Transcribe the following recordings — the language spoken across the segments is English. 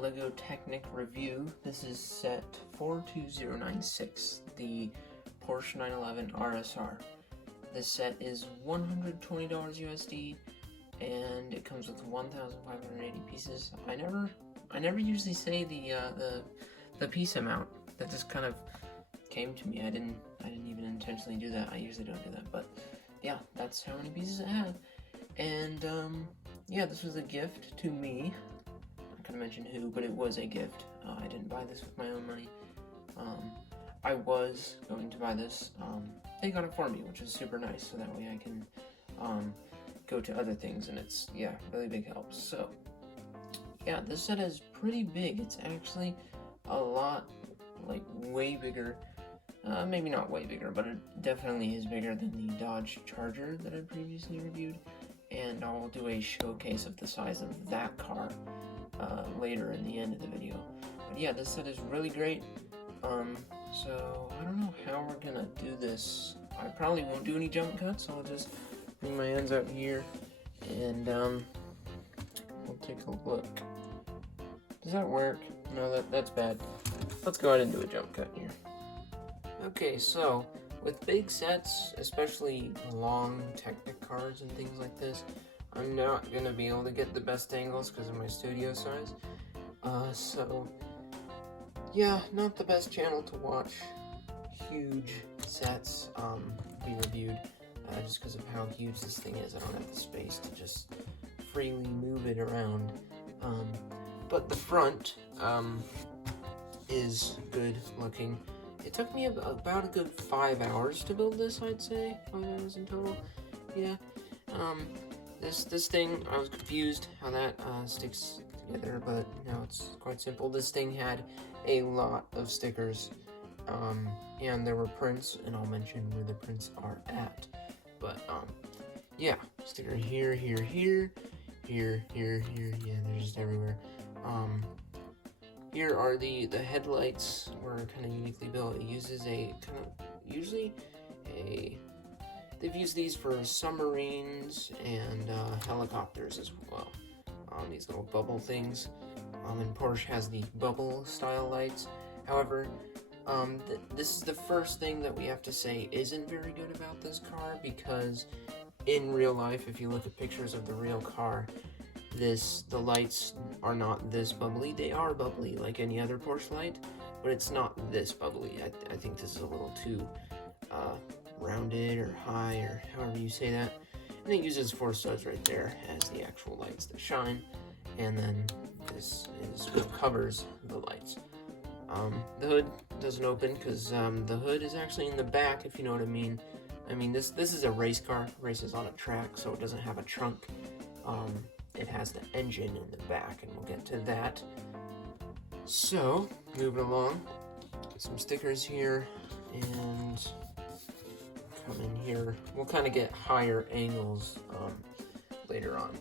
Lego Technic review. This is set 42096, the Porsche 911 RSR. This set is $120 USD, and it comes with 1,580 pieces. I never usually say the piece amount. That just kind of came to me. I didn't even intentionally do that. I usually don't do that, but yeah, that's how many pieces it had. And yeah, this was a gift to me. I couldn't mention who, but it was a gift. I didn't buy this with my own money. I was going to buy this. They got it for me, which is super nice, so that way I can go to other things, and it's, yeah, really big help. So yeah, this set is pretty big. It's actually a lot, like, way bigger. Maybe not way bigger, but it definitely is bigger than the Dodge Charger that I previously reviewed. And I'll do a showcase of the size of that car later in the end of the video. But yeah, this set is really great. So I don't know how we're gonna do this. I probably won't do any jump cuts. I'll just bring my hands out here and we'll take a look. Does that work? No, that's bad. Let's go ahead and do a jump cut here. Okay, so with big sets, especially long Technic cars and things like this, I'm not going to be able to get the best angles because of my studio size. So, yeah, not the best channel to watch huge sets be reviewed, just because of how huge this thing is. I don't have the space to just freely move it around. But the front is good looking. It took me about a good 5 hours to build this, I'd say. 5 hours in total. Yeah. This thing, I was confused how that sticks together, but now it's quite simple. This thing had a lot of stickers, and there were prints, and I'll mention where the prints are at. But, yeah, sticker here, here, here, here, here, here, yeah, they're just everywhere. Here are the headlights, were kind of uniquely built. It uses a kind of, they've used these for submarines and helicopters as well. These little bubble things. And Porsche has the bubble style lights. However, this is the first thing that we have to say isn't very good about this car, because in real life, if you look at pictures of the real car, the lights are not this bubbly. They are bubbly like any other Porsche light, but it's not this bubbly. I think this is a little too rounded or high, or however you say that. And it uses 4 studs right there as the actual lights that shine, and then this is what covers the lights. The hood doesn't open because the hood is actually in the back, if you know what I mean. I mean, this is a race car. Races on a track, so it doesn't have a trunk. It has the engine in the back, and we'll get to that. So, moving along, some stickers here, and come in here. We'll kind of get higher angles later on.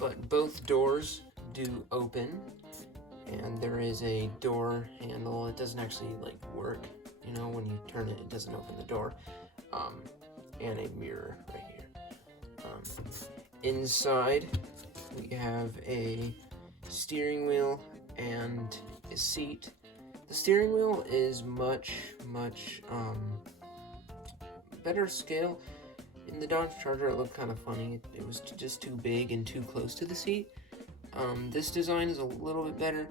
But both doors do open, and there is a door handle. It doesn't actually, like, work. You know, when you turn it, it doesn't open the door. And a mirror right here. Inside, we have a steering wheel and a seat. The steering wheel is much better scale. In the Dodge Charger, it looked kind of funny. It was just too big and too close to the seat. This design is a little bit better.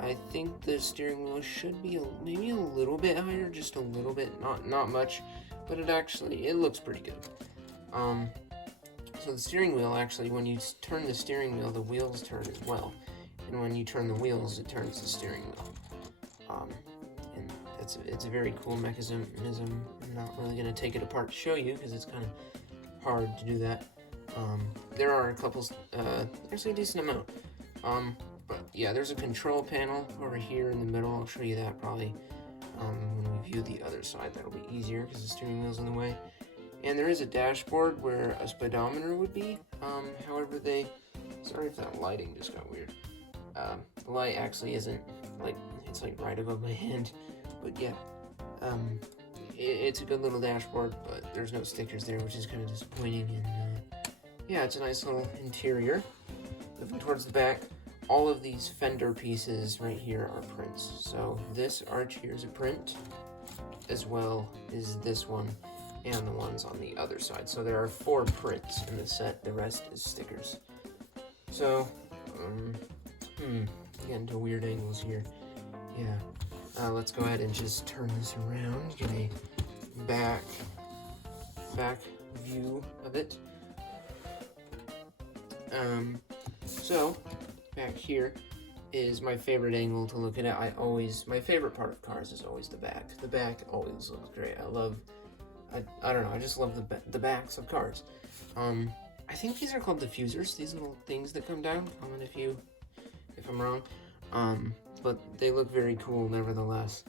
I think the steering wheel should be maybe a little bit higher, just a little bit, not much, but it looks pretty good. So the steering wheel, actually, when you turn the steering wheel, the wheels turn as well. And when you turn the wheels, it turns the steering wheel. And it's a very cool mechanism. I'm not really going to take it apart to show you, because it's kind of hard to do that. There are a couple, actually a decent amount. But yeah, there's a control panel over here in the middle. I'll show you that probably when we view the other side. That'll be easier because the steering wheel's in the way. And there is a dashboard where a speedometer would be. However, sorry if that lighting just got weird. The light actually isn't, like, it's like right above my hand. But yeah, it's a good little dashboard, but there's no stickers there, which is kind of disappointing. And yeah, it's a nice little interior. Moving towards the back, all of these fender pieces right here are prints. So this arch here is a print, as well as this one and the ones on the other side. So there are 4 prints in the set, the rest is stickers. So, getting to weird angles here. Yeah, let's go ahead and just turn this around, get a back view of it. So back here is my favorite angle to look at it. My favorite part of cars is always the back. The back always looks great. I don't know, I just love the backs of cars. I think these are called diffusers, these little things that come down. Comment if I'm wrong. But they look very cool nevertheless.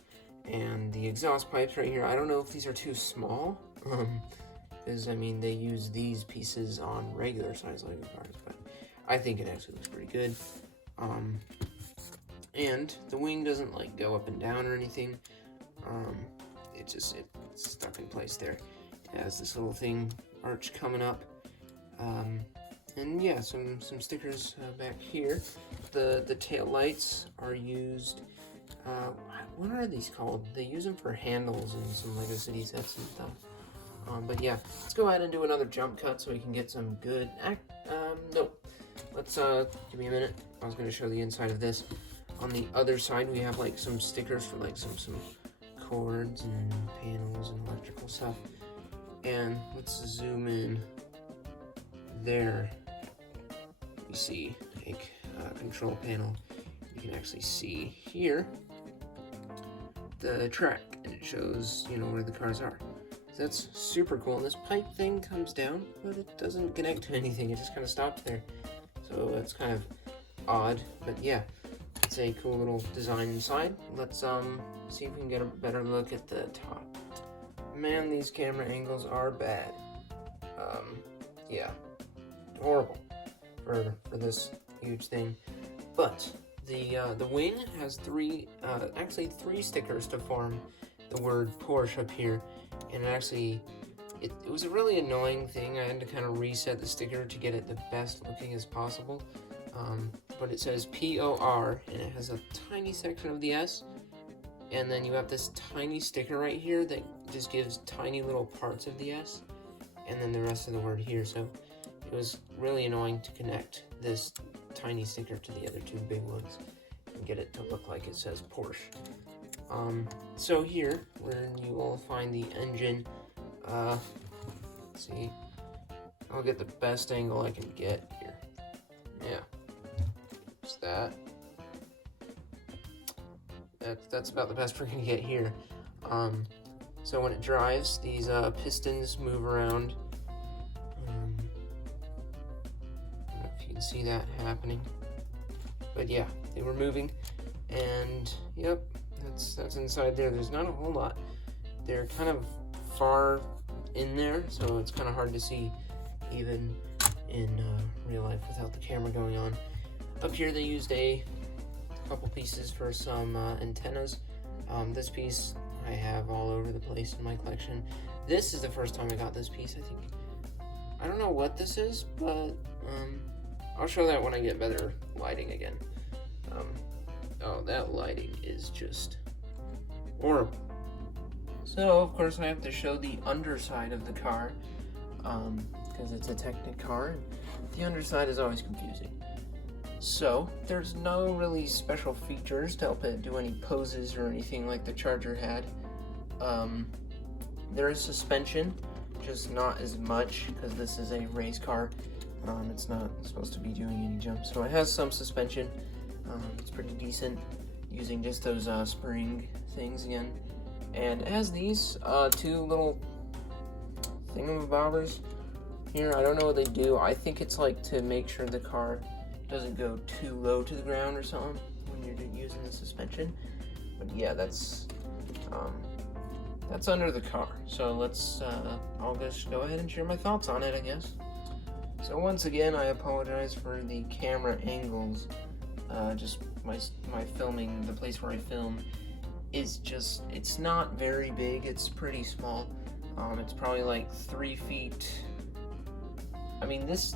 And the exhaust pipes right here, I don't know if these are too small. Because I mean, they use these pieces on regular size Lego cars, but I think it actually looks pretty good. And the wing doesn't like go up and down or anything. It's stuck in place there. It has this little thing, arch coming up. And yeah, some stickers back here. The tail lights are used, what are these called? They use them for handles in some Lego City sets and stuff. But yeah, let's go ahead and do another jump cut so we can get some good, nope. Let's, give me a minute. I was going to show the inside of this. On the other side, we have like some stickers for like some cords and panels and electrical stuff. And let's zoom in. There you see a control panel. You can actually see here the track, and it shows, you know, where the cars are. So that's super cool. And this pipe thing comes down, but it doesn't connect to anything. It just kind of stops there. So it's kind of odd, but yeah, it's a cool little design inside. Let's see if we can get a better look at the top. Man, these camera angles are bad. Yeah, horrible for this huge thing. But the wing has actually three stickers to form the word Porsche up here, and it was a really annoying thing. I had to kind of reset the sticker to get it the best looking as possible. But it says POR, and it has a tiny section of the S, and then you have this tiny sticker right here that just gives tiny little parts of the S, and then the rest of the word here. So it was really annoying to connect this tiny sticker to the other two big ones and get it to look like it says Porsche. So here, where you will find the engine, let's see, I'll get the best angle I can get here. Yeah, just that. That's about the best we're gonna get here. So when it drives, these pistons move around. I don't know if you can see that happening, but yeah, they were moving, and yep, that's inside there. There's not a whole lot. They're kind of far in there, so it's kind of hard to see even in real life without the camera going on. Up here they used a couple pieces for some antennas. This piece I have all over the place in my collection. This is the first time I got this piece, I think. I don't know what this is, but I'll show that when I get better lighting again. Oh, that lighting is just horrible. So, of course, I have to show the underside of the car, because it's a Technic car, and the underside is always confusing. So, there's no really special features to help it do any poses or anything like the Charger had. There is suspension, just not as much, because this is a race car. It's not supposed to be doing any jumps, so it has some suspension. It's pretty decent, using just those spring things again. And it has these two little thingamabobbers here. I don't know what they do. I think it's like to make sure the car doesn't go too low to the ground or something when you're using the suspension. But yeah, that's under the car. So let's I'll just go ahead and share my thoughts on it, I guess. So once again, I apologize for the camera angles. Just my filming, the place where I film is just, it's not very big, it's pretty small. It's probably like 3 feet I mean, this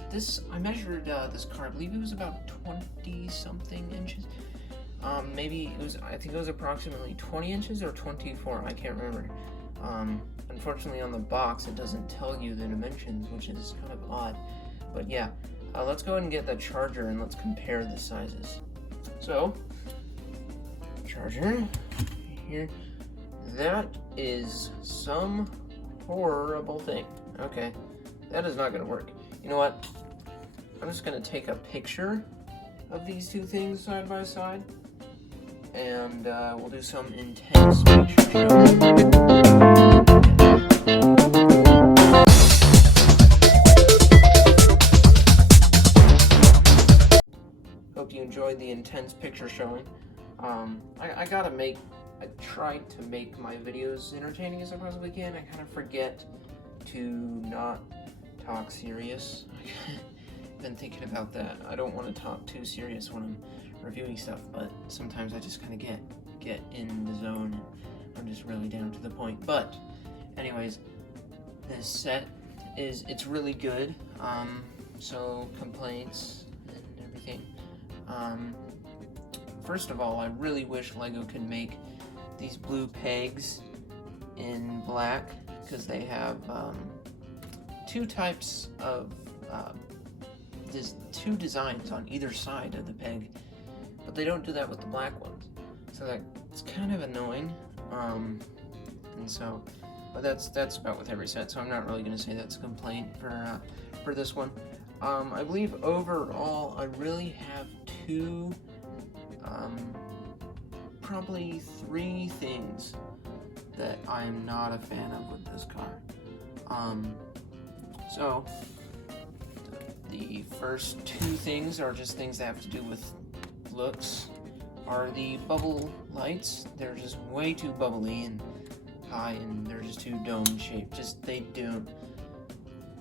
I measured this car. I believe it was about 20 something inches. Maybe it was. I think it was approximately 20 inches or 24. I can't remember. Unfortunately, on the box it doesn't tell you the dimensions, which is kind of odd. But yeah, let's go ahead and get the charger and let's compare the sizes. So, charger here. That is some horrible thing. Okay, that is not going to work. You know what? I'm just going to take a picture of these two things side by side, and we'll do some intense picture showing. Hope you enjoyed the intense picture showing. I try to make my videos entertaining as I possibly can. I kind of forget to not talk serious. I've been thinking about that. I don't want to talk too serious when I'm reviewing stuff, but sometimes I just kind of get in the zone and I'm just really down to the point. But anyways, this set it's really good. So complaints and everything. First of all, I really wish LEGO could make these blue pegs in black, because they have two types of two designs on either side of the peg, but they don't do that with the black ones, so that's kind of annoying. And so, but that's about with every set, so I'm not really going to say that's a complaint for this one. I believe overall I really have probably three things that I am not a fan of with this car. So the first two things are just things that have to do with looks, are the bubble lights. They're just way too bubbly and high, and they're just too dome shaped.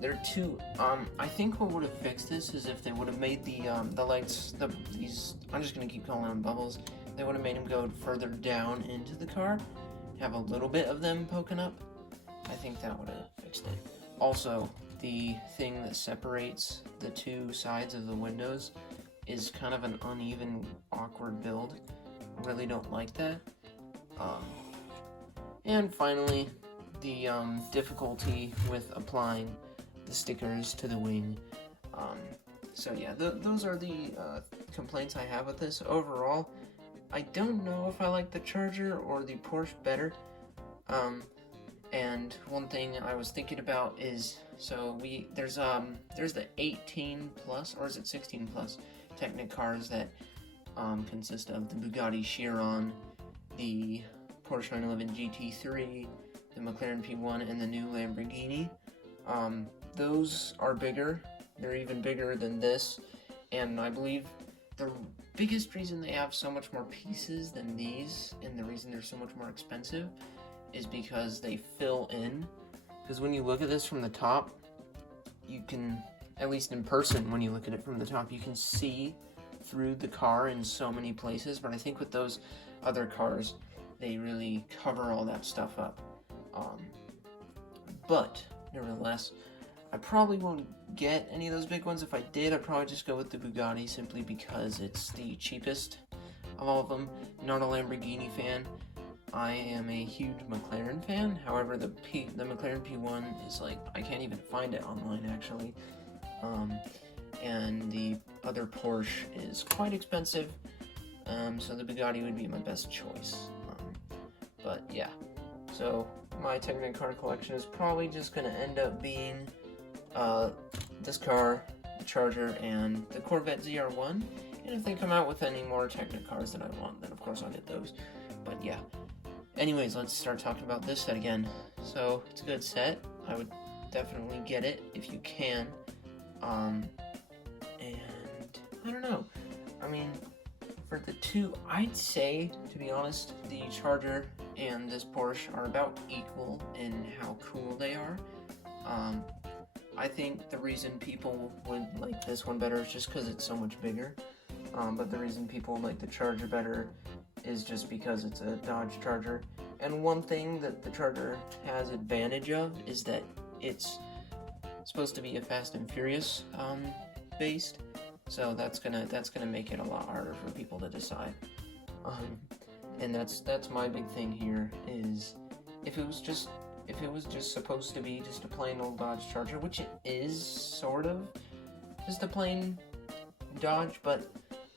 They're too, I think what would have fixed this is if they would have made the lights, these, I'm just going to keep calling them bubbles, they would have made them go further down into the car, have a little bit of them poking up. I think that would have fixed it. Also, the thing that separates the two sides of the windows is kind of an uneven, awkward build. Really don't like that. And finally, the difficulty with applying the stickers to the wing. So yeah, those are the complaints I have with this. Overall, I don't know if I like the Charger or the Porsche better. And one thing I was thinking about is, so there's the 18 plus, or is it 16 plus Technic cars that consist of the Bugatti Chiron, the Porsche 911 GT3, the McLaren P1, and the new Lamborghini. Those are bigger. They're even bigger than this, and I believe the biggest reason they have so much more pieces than these, and the reason they're so much more expensive, is because they fill in. Because when you look at this from the top, you can, at least in person, when you look at it from the top, you can see through the car in so many places. But I think with those other cars, they really cover all that stuff up. But nevertheless, I probably won't get any of those big ones. If I did, I'd probably just go with the Bugatti, simply because it's the cheapest of all of them. Not a Lamborghini fan. I am a huge McLaren fan. However, the McLaren P1 is like, I can't even find it online actually. And the other Porsche is quite expensive. So the Bugatti would be my best choice. But yeah, so my Technic car collection is probably just going to end up being this car, the Charger, and the Corvette ZR1. And if they come out with any more Technic cars that I want, then of course I'll get those. But yeah. Anyways, let's start talking about this set again. So, it's a good set. I would definitely get it if you can. And I don't know. I mean, for the two, I'd say, to be honest, the Charger and this Porsche are about equal in how cool they are. I think the reason people would like this one better is just because it's so much bigger. But the reason people like the Charger better is just because it's a Dodge Charger. And one thing that the Charger has advantage of is that it's supposed to be a Fast and Furious based, so that's gonna make it a lot harder for people to decide. And that's my big thing here is if it was just supposed to be just a plain old Dodge Charger, which it is sort of just a plain Dodge, but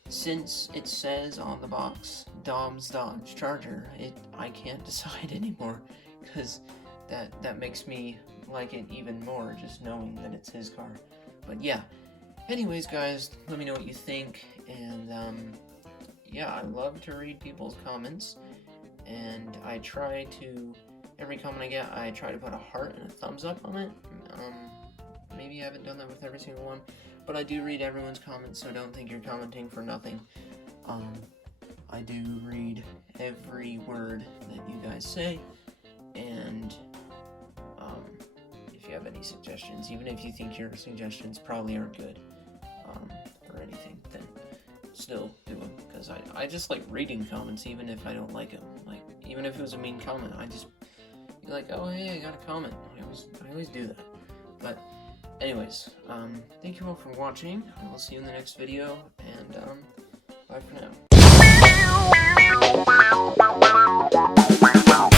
since it says on the box Dom's Dodge Charger, I can't decide anymore, because that makes me like it even more just knowing that it's his car. But yeah, anyways guys, let me know what you think, and yeah, I love to read people's comments, and I try to, every comment I get, I try to put a heart and a thumbs up on it. Maybe I haven't done that with every single one, but I do read everyone's comments, so don't think you're commenting for nothing. I do read every word that you guys say, and if you have any suggestions, even if you think your suggestions probably aren't good, or anything, then still do them, because I just like reading comments, even if I don't like them. Like, even if it was a mean comment, I just be like, oh hey, I got a comment. I always do that. But anyways, thank you all for watching. I will see you in the next video, and bye for now.